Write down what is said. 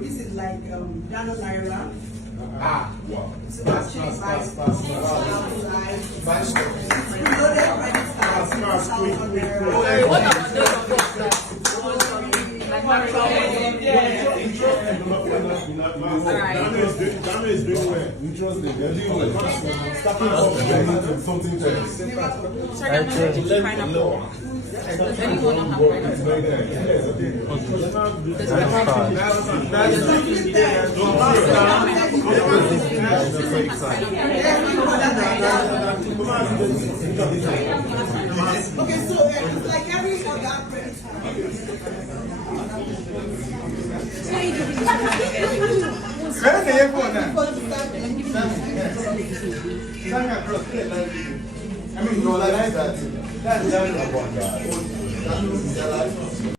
This is like Dano Naira. Wow. So actually buy Buy stock. loaded credit cards. What about those of us that Ghana is doing well. Interest rate, they're doing well. Starting off something else. sorry, I'm allergic to pineapple. Does anyone not have pineapple? Okay, so it's like every other credit I mean, you like that. That's